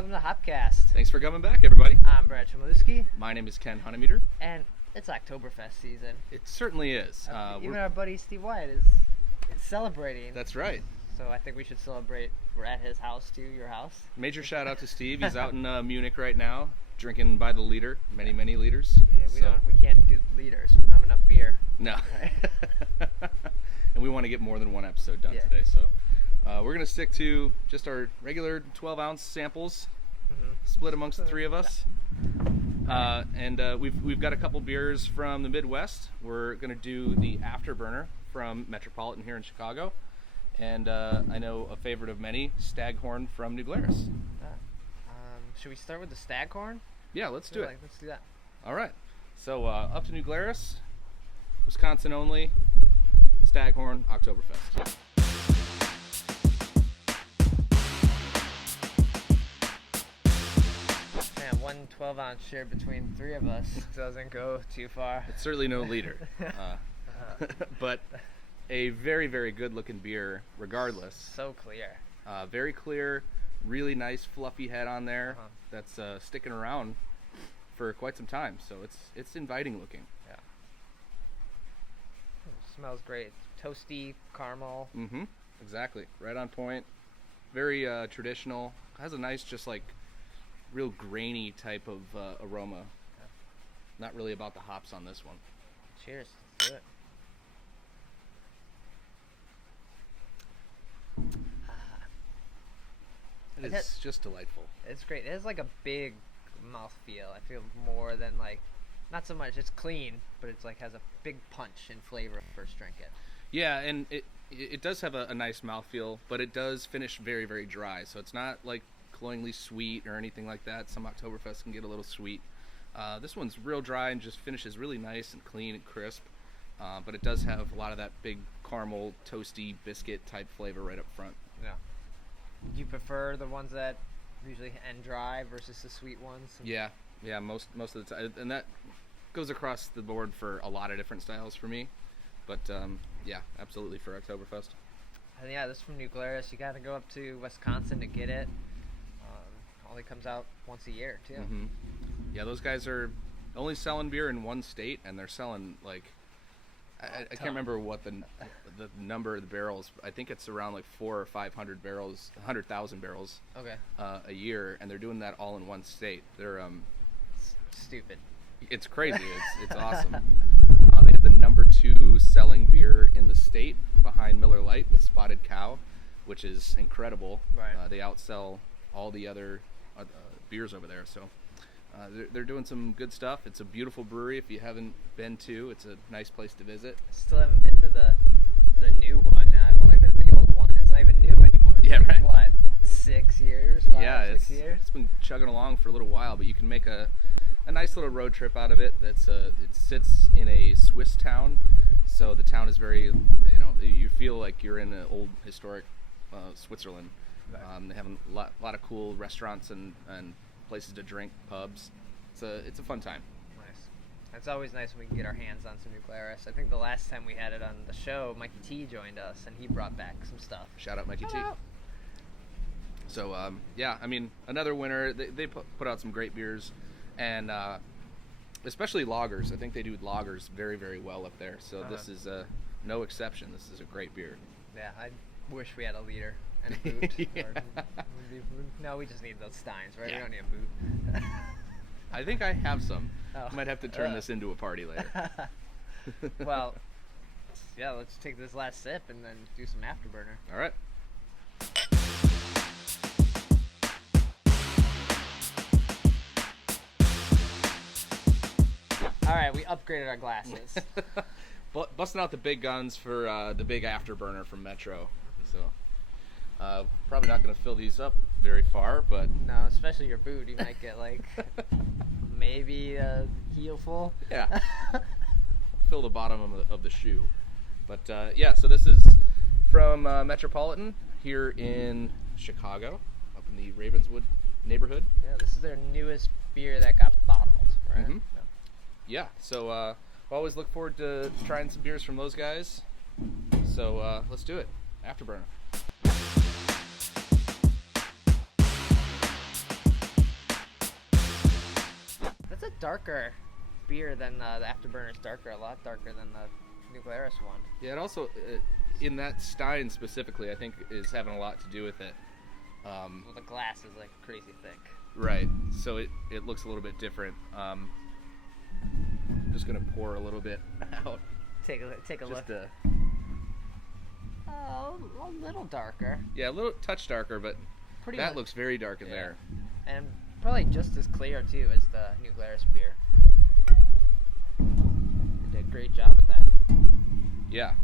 welcome to Hopcast. Thanks for coming back, everybody. I'm Brad Chmielewski, My name is Ken Hunnemeder. and it's Oktoberfest season. It certainly is. Even our buddy Steve Wyatt is celebrating. That's right. So I think we should celebrate. We're at his house too, your house. Major shout out to Steve. He's out in Munich right now, drinking by the liter, many liters. Yeah, we can't do liters. We don't have enough beer. No. And we want to get more than one episode done Yeah. today, so we're gonna stick to just our regular 12-ounce samples, split amongst the three of us. We've got a couple beers from the Midwest. We're gonna do the Afterburner from Metropolitan here in Chicago, and I know a favorite of many, Staghorn from New Glarus. Should we start with the Staghorn? Yeah, let's do it. Let's do that. All right. So up to New Glarus, Wisconsin only, Staghorn Octoberfest. Man, one 12-ounce share between three of us doesn't go too far. It's certainly no liter, but a very good looking beer regardless. So clear. Very clear, really nice fluffy head on there that's sticking around for quite some time, so it's inviting looking. Yeah. Smells great. Toasty, caramel. Exactly, right on point. Very traditional. Has a nice, just like real grainy type of aroma. Yeah. Not really about the hops on this one. Cheers. Let's do it. It's just delightful. It's great. It has like a big mouthfeel. I feel more than like, not so much. It's clean, but it's like has a big punch in flavor when you first drink it. Yeah, and it does have a nice mouthfeel, but it does finish very dry. So it's not like cloyingly sweet or anything like that. Some Oktoberfest can get a little sweet. This one's real dry and just finishes really nice and clean and crisp. But it does have a lot of that big caramel, toasty, biscuit type flavor right up front. Yeah. Do you prefer the ones that usually end dry versus the sweet ones? Yeah, most of the time, and that goes across the board for a lot of different styles for me. But yeah, absolutely for Oktoberfest. And yeah, this is from New Glarus. You got to go up to Wisconsin to get it. Only comes out once a year too. Yeah, those guys are only selling beer in one state, and they're selling like I can't remember what the number of the barrels. I think it's around like 400 or 500 barrels, 100,000 barrels. Okay. A year, and they're doing that all in one state. They're stupid. It's crazy. It's awesome. They have the number 2 selling beer in the state behind Miller Lite with Spotted Cow, which is incredible. Right. They outsell all the other beers over there. So they're doing some good stuff. It's a beautiful brewery. If you haven't been to, it's a nice place to visit. Still haven't been to the new one. I've only been to the old one. It's not even new anymore. Yeah, like, right. What, 6 years? 6 years? It's been chugging along for a little while, but you can make a nice little road trip out of it. It sits in a Swiss town, so the town is very, you feel like you're in an old historic Switzerland. Right. They have a lot of cool restaurants and places to drink, pubs. It's a fun time. Nice. It's always nice when we can get our hands on some New Glarus. I think the last time we had it on the show, Mikey T joined us, and he brought back some stuff. Shout out Mikey T. Shout out. So yeah, I mean, another winner. They put out some great beers, and especially lagers. I think they do lagers very well up there. So this is no exception. This is a great beer. Yeah, I wish we had a liter and a boot. Yeah. No, we just need those steins, right? Yeah. We don't need a boot. I think I have some. Oh. Might have to turn this into a party later. Well, yeah, let's take this last sip and then do some Afterburner. All right. All right, we upgraded our glasses. Busting out the big guns for the big Afterburner from Metro. So probably not going to fill these up very far, but No, especially your boot. You might get like maybe a heel full. Yeah. Fill the bottom of the shoe. But yeah, so this is from Metropolitan here in Chicago, up in the Ravenswood neighborhood. Yeah, this is their newest beer that got bottled, right? Yeah, so I always look forward to trying some beers from those guys. So let's do it. Afterburner. darker beer than the Afterburner. Is darker, a lot darker than the New Glarus one. Yeah, it also in that Stein specifically, I think, is having a lot to do with it. Well, the glass is like crazy thick. Right. So it looks a little bit different. Just gonna pour a little bit out. Take a look. Just a little darker. Yeah, a little touch darker, but Pretty that much, looks very dark in yeah. there. And probably just as clear too as the New Glarus beer. They did a great job with that. Yeah.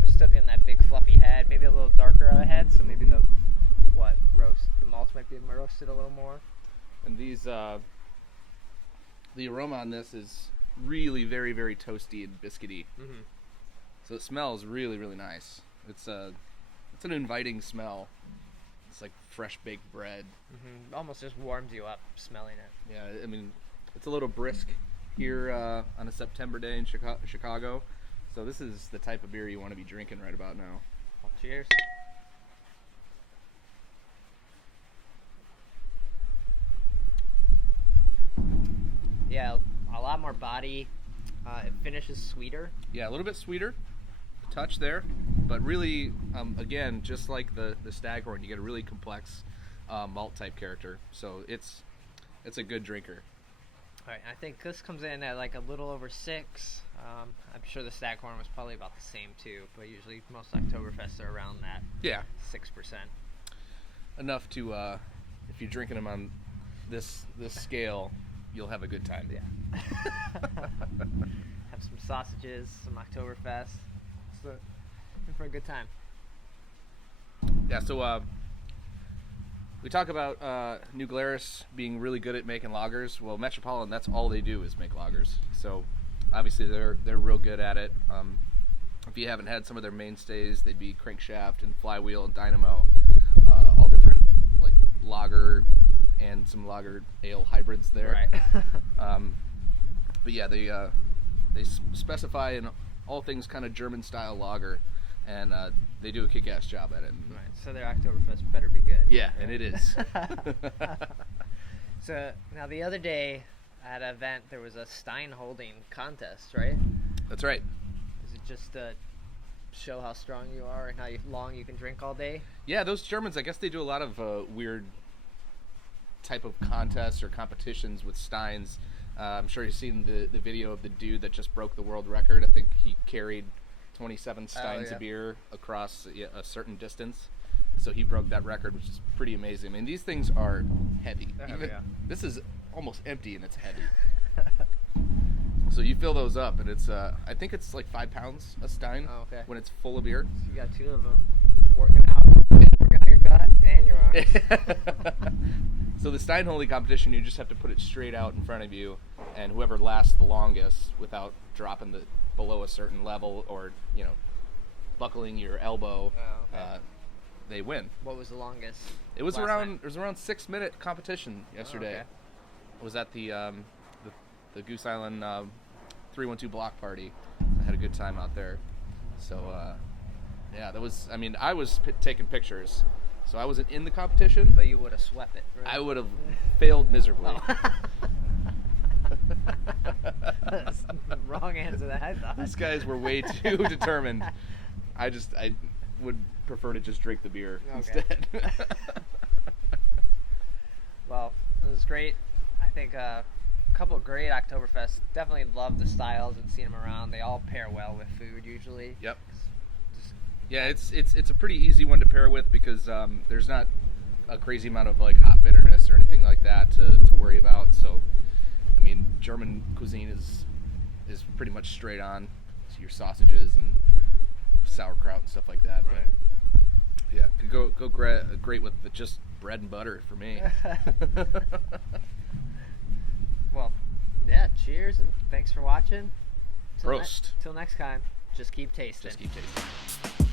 We're still getting that big fluffy head, maybe a little darker of a head, so maybe the malts might be roasted a little more. And these, the aroma on this is really very, very toasty and biscuity. Mm-hmm. So it smells really, really nice. It's an inviting smell. It's like fresh baked bread. Mm-hmm. Almost just warms you up smelling it. Yeah, I mean, it's a little brisk here on a September day in Chicago. So this is the type of beer you want to be drinking right about now. Well, cheers. Yeah, a lot more body. It finishes sweeter. Yeah, a little bit sweeter, a touch there, but really, again, just like the Staghorn, you get a really complex malt type character. So it's a good drinker. All right, I think this comes in at like a little over 6. I'm sure the Staghorn was probably about the same too, but usually most Oktoberfests are around that. Yeah, 6%. enough to if you're drinking them on this scale, you'll have a good time. Yeah. Have some sausages, some Oktoberfest. So, in for a good time. Yeah, so we talk about New Glarus being really good at making lagers. Well, Metropolitan, that's all they do is make lagers. So obviously they're real good at it. If you haven't had some of their mainstays, they'd be Crankshaft and Flywheel and Dynamo, all different like lager and some lager ale hybrids there. Right. But yeah, they specify in all things kind of German style lager, and they do a kick-ass job at it. Right, so their Oktoberfest better be good. Yeah, and it is. So now the other day at an event there was a Stein holding contest, right? That's right. Is it just to show how strong you are and how long you can drink all day? Yeah, those Germans, I guess they do a lot of weird type of contests or competitions with Steins. I'm sure you've seen the video of the dude that just broke the world record. I think he carried 27 steins of beer across a certain distance. So he broke that record, which is pretty amazing. I mean, these things are heavy. This is almost empty and it's heavy. So you fill those up and it's, I think it's like 5 pounds a stein when it's full of beer. So you got 2 of them just working out your gut and your arms. So the stein holding competition, you just have to put it straight out in front of you, and whoever lasts the longest without dropping below a certain level or buckling your elbow, they win. What was the longest? It was around 6-minute competition yesterday. It was at the Goose Island 312 block party. I had a good time out there. So yeah, that was. I mean, I was taking pictures. So I wasn't in the competition. But you would have swept it, right? I would have failed miserably. That's the wrong answer that I thought. These guys were way too determined. I would prefer to just drink the beer instead. Well, it was great. I think a couple of great Oktoberfests. Definitely love the styles and seeing them around. They all pair well with food usually. Yep. Yeah, it's a pretty easy one to pair with because there's not a crazy amount of like hop bitterness or anything like that to worry about. So, I mean, German cuisine is pretty much straight on to your sausages and sauerkraut and stuff like that. Right. But yeah, could go great with just bread and butter for me. Well, yeah. Cheers and thanks for watching. Prost. Till next time. Just keep tasting. Just keep tasting.